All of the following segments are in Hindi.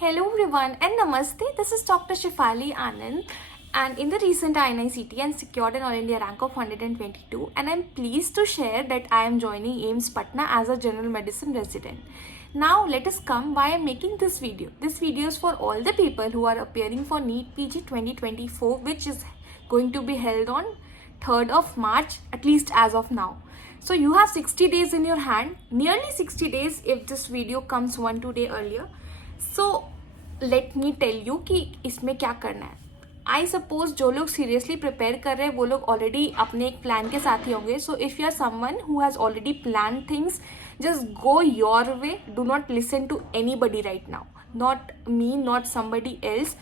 Hello everyone and Namaste. This is Dr. Shifali Anand, and in the recent INICT and secured an All India rank of 122, and I'm pleased to share that I am joining AIIMS Patna as a general medicine resident. Now let us come why I'm making this video. This video is for all the people who are appearing for NEET PG 2024, which is going to be held on 3rd of March, at least as of now. So you have 60 days in your hand, nearly 60 days if this video comes 1-2 days earlier. So let me tell you कि इसमें क्या करना है. आई सपोज जो लोग सीरियसली प्रिपेयर कर रहे हैं वो लोग ऑलरेडी अपने एक प्लान के साथ ही होंगे. So if you are someone who has already plan things, just go your way. Do not listen to anybody right now, not me, not somebody else.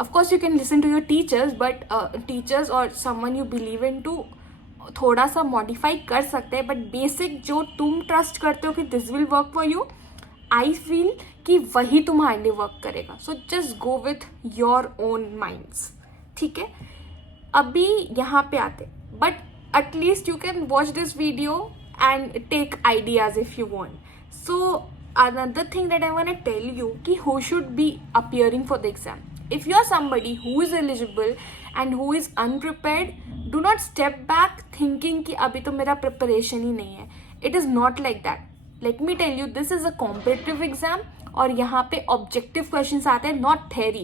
Of course you can listen to your teachers, but teachers और someone you believe in to थोड़ा सा मॉडिफाई कर सकते हैं, बट बेसिक जो तुम ट्रस्ट करते हो कि this will work for you, I feel कि वही तुम्हारे लिए वर्क करेगा. So just go with your own minds. ठीक है, अभी यहाँ पे आते, but at least you can watch this video and take ideas if you want. So another thing that I want to tell you कि who should be appearing for the exam. If you are somebody who is eligible and who is unprepared, do not step back thinking कि अभी तो मेरा preparation ही नहीं है. It is not like that. Let me tell you, this is a competitive exam और यहाँ पे objective questions आते हैं, not theory.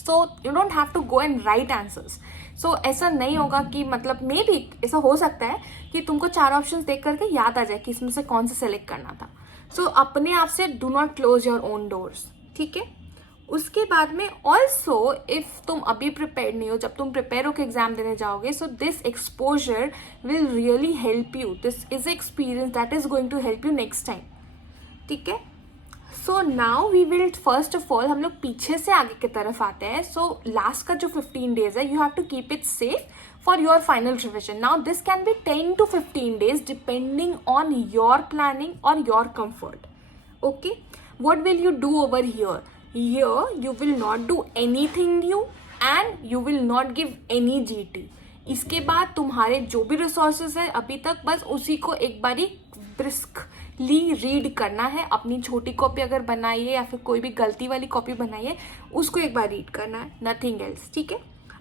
So you don't have to go and write answers. So ऐसा नहीं होगा कि मतलब मे बी ऐसा हो सकता है कि तुमको 4 ऑप्शंस देख करके याद आ जाए कि इसमें से कौन सा सेलेक्ट करना था. So अपने आप से do not close your own doors. ठीक है. उसके बाद में ऑल्सो इफ तुम अभी प्रिपेयर नहीं हो, जब तुम प्रिपेयर होकर एग्जाम देने जाओगे, so this exposure will really help you. This is experience that is going to help you next time. ठीक है. So now we will first of all हम लोग पीछे से आगे की तरफ आते हैं. सो लास्ट का जो 15 डेज है, you have to keep it safe for your final revision. Now this can be 10 to 15 days depending on your planning और your comfort. Okay, what will you do over here? Here you will not do anything new and you will not give any GT. इसके बाद तुम्हारे जो भी रिसोर्सेज है अभी तक, बस उसी को एक बारी ब्रिस्कली रीड करना है. अपनी छोटी कॉपी अगर बनाइए या फिर कोई भी गलती वाली कॉपी बनाइए, उसको एक बार रीड करना है, नथिंग एल्स. ठीक है.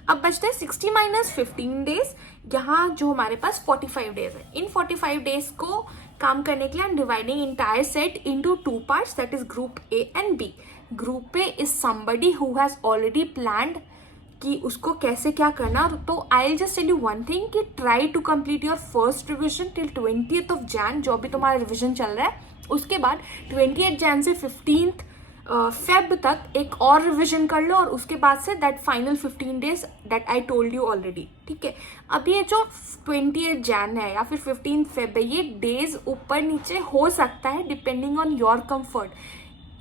अब बचते हैं 60 - 15 डेज. यहाँ जो हमारे पास 45 डेज है, इन 45 डेज को काम करने के लिए I am dividing entire set into 2 parts, that is group A and B. Group A is somebody who has already planned कि उसको कैसे क्या करना. तो I will just tell you one thing कि try to complete your first revision till 20th of Jan, जो अभी तुम्हारा रिविजन चल रहा है. उसके बाद 28 Jan से 15th Feb तक एक और रिविजन कर लो, और उसके बाद say that final 15 days that I told you already. ठीक है. अब ये जो 28 Jan है या फिर 15th Feb है, ये डेज ऊपर नीचे हो सकता है depending on your comfort.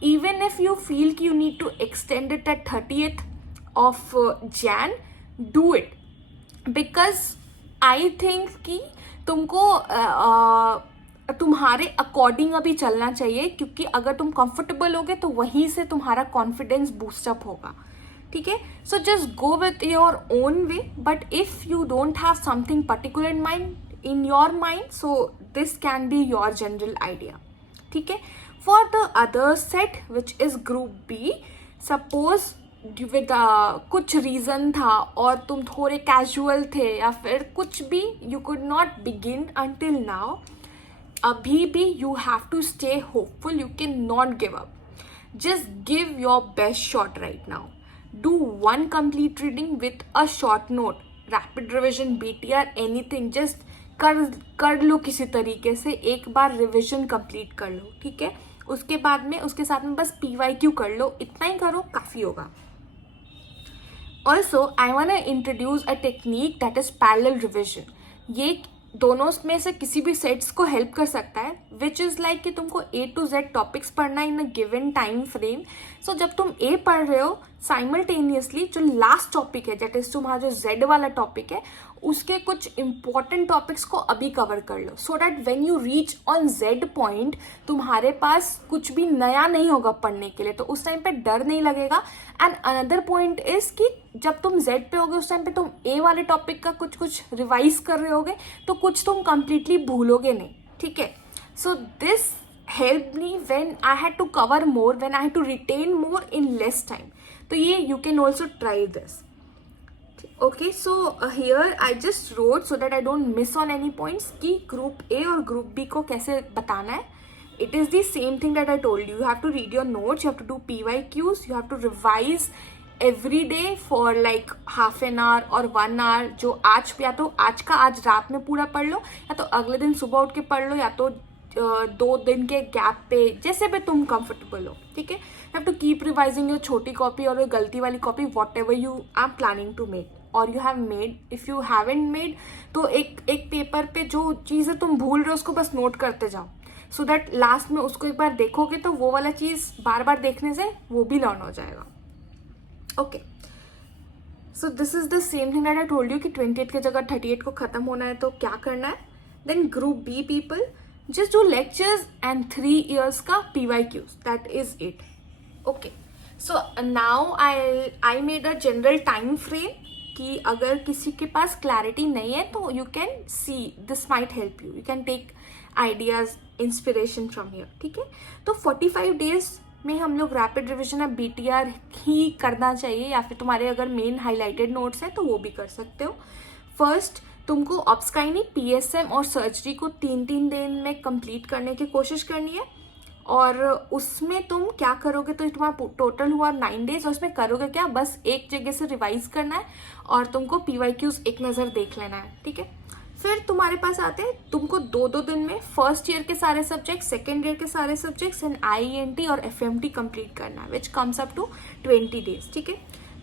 Even if you feel कि you need to extend it at 30th of Jan, do it. Because I think कि तुमको तुम्हारे अकॉर्डिंग अभी चलना चाहिए, क्योंकि अगर तुम कंफर्टेबल होगे तो वहीं से तुम्हारा कॉन्फिडेंस बूस्टअप होगा. ठीक है. सो just go with your own way, but if you don't have something particular in your mind, so this can be your general idea. ठीक है. For the other set which is group B, suppose with कुछ रीज़न था और तुम थोड़े कैजुअल थे या फिर कुछ भी, you could not begin until now, अभी भी you have to stay hopeful. You cannot give up. Just give your best shot right now. Do one complete reading with a short note, rapid revision, BTR, anything. Just कर लो किसी तरीके से, एक बार रिविजन कंप्लीट कर लो. ठीक है. उसके बाद में उसके साथ में बस PYQ कर लो, इतना ही करो, काफ़ी होगा. Also I want to introduce a technique that is parallel revision. ये दोनों में से किसी भी सेट्स को हेल्प कर सकता है, विच इज़ लाइक कि तुमको A to Z टॉपिक्स पढ़ना इन अ गिवन टाइम फ्रेम. सो जब तुम A पढ़ रहे हो, साइमल्टेनियसली जो लास्ट टॉपिक है, दैट इज तुम्हारा जो Z वाला टॉपिक है, उसके कुछ इंपॉर्टेंट टॉपिक्स को अभी कवर कर लो, so that when you reach on Z point तुम्हारे पास कुछ भी नया नहीं होगा पढ़ने के लिए, तो उस टाइम पे डर नहीं लगेगा. एंड अनदर पॉइंट इज कि जब तुम Z पे होगे उस टाइम पे तुम A वाले टॉपिक का कुछ रिवाइज कर रहे होगे, तो कुछ तुम कंप्लीटली भूलोगे नहीं. ठीक है. So this helped me when I had to cover more, when I had to retain more in less time. तो ये you can also try this. Okay, so here I just wrote so that I don't miss on any points कि group A और group B को कैसे बताना है. It is the same thing that I told you. You have to read your notes, you have to do PYQs, you have to revise every day for like half an hour और 1 hour. जो आज या तो आज का आज रात में पूरा पढ़ लो, या तो अगले दिन सुबह उठ के पढ़ लो, या तो 2 दिन के गैप पे, जैसे भी तुम कंफर्टेबल हो. ठीक है. You have to keep revising your छोटी कॉपी और गलती वाली copy, whatever you are planning to make और you have made. If you haven't made तो एक पेपर पे जो चीज़ें तुम भूल रहे हो उसको बस नोट करते जाओ, सो दैट लास्ट में उसको एक बार देखोगे तो वो वाला चीज़ बार बार देखने से वो भी लर्न हो जाएगा. Okay, so this is the same thing that I told you कि 28 की जगह 38 को खत्म होना है तो क्या करना है. Then group B people just do lectures and 3 years का PYQs. That is it. Okay. So now I made a general time frame कि अगर किसी के पास clarity नहीं है तो you can see, this might help you. You can take ideas, inspiration from here. ठीक है. तो 45 days में हम लोग रैपिड रिविजन या BTR ही करना चाहिए, या फिर तुम्हारे अगर मेन हाईलाइटेड नोट्स हैं तो वो भी कर सकते हो. फर्स्ट तुमको ऑब्सकाइनी, PSM और सर्जरी को 3 दिन में कंप्लीट करने की कोशिश करनी है. और उसमें तुम क्या करोगे, तो तुम्हारा टोटल हुआ 9 डेज, और उसमें करोगे क्या, बस एक जगह से रिवाइज करना है और तुमको PYQs एक नज़र देख लेना है. ठीक है. फिर तुम्हारे पास आते हैं, तुमको 2 दिन में फर्स्ट ईयर के सारे सब्जेक्ट, सेकेंड ईयर के सारे सब्जेक्ट्स एंड IENT और FMT कंप्लीट करना है, which comes up to 20 days. ठीक है.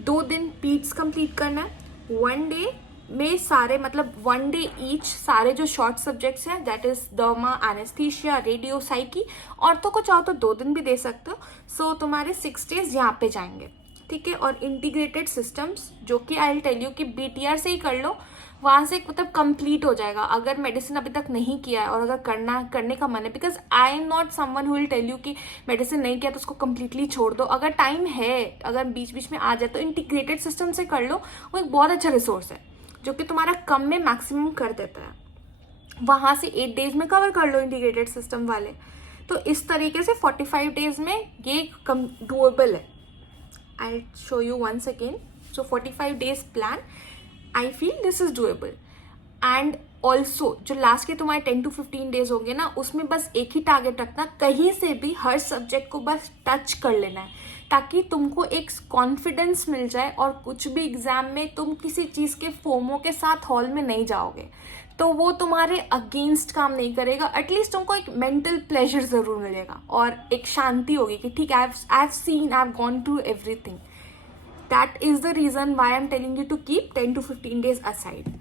2 दिन पीट्स कंप्लीट करना है. 1 डे में सारे, मतलब 1 डे ईच सारे जो शॉर्ट सब्जेक्ट्स हैं, that is derma, anaesthesia, radio, psyche, और तो कुछ चाहो तो 2 दिन भी दे सकते हो. सो तुम्हारे 6 डेज यहाँ पे जाएंगे. ठीक है. और इंटीग्रेटेड सिस्टम्स, जो कि आई विल टेल यू कि BTR से ही कर लो, वहाँ से मतलब कंप्लीट हो जाएगा अगर मेडिसिन अभी तक नहीं किया है और अगर करने का मन है. Because I am not someone who will tell you कि मेडिसिन नहीं किया तो उसको कंप्लीटली छोड़ दो. अगर टाइम है, अगर बीच बीच में आ जाए तो इंटीग्रेटेड सिस्टम से कर लो. वो एक बहुत अच्छा रिसोर्स है जो कि तुम्हारा कम में मैक्सिमम कर देता है. वहाँ से 8 डेज में कवर कर लो इंटीग्रेटेड सिस्टम वाले. तो इस तरीके से 45 डेज में ये डूएबल है. I show you once again. So 45 days plan, I feel this is doable. And also जो लास्ट के तुम्हारे 10 to 15 डेज होंगे ना, उसमें बस एक ही टारगेट रखना, कहीं से भी हर सब्जेक्ट को बस टच कर लेना है, ताकि तुमको एक कॉन्फिडेंस मिल जाए और कुछ भी एग्जाम में तुम किसी चीज़ के फोमो के साथ हॉल में नहीं जाओगे तो वो तुम्हारे अगेंस्ट काम नहीं करेगा. एटलीस्ट तुमको एक मेंटल प्लेजर ज़रूर मिलेगा और एक शांति होगी कि ठीक है, I have seen, I have gone through everything. That is the reason why I am telling you to keep 10 to 15 days aside.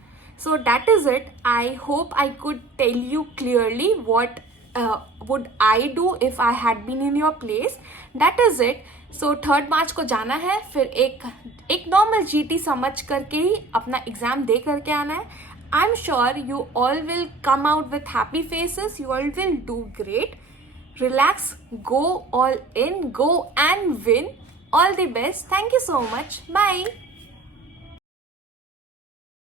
So that is it. I hope I could tell you clearly what would I do if I had been in your place. That is it. So 3rd March को जाना है, फिर एक नॉर्मल GT समझ करके ही अपना एग्जाम दे करके आना है. I'm sure you all will come out with happy faces. You all will do great. Relax, go all in, go and win. All the best. Thank you so much. Bye.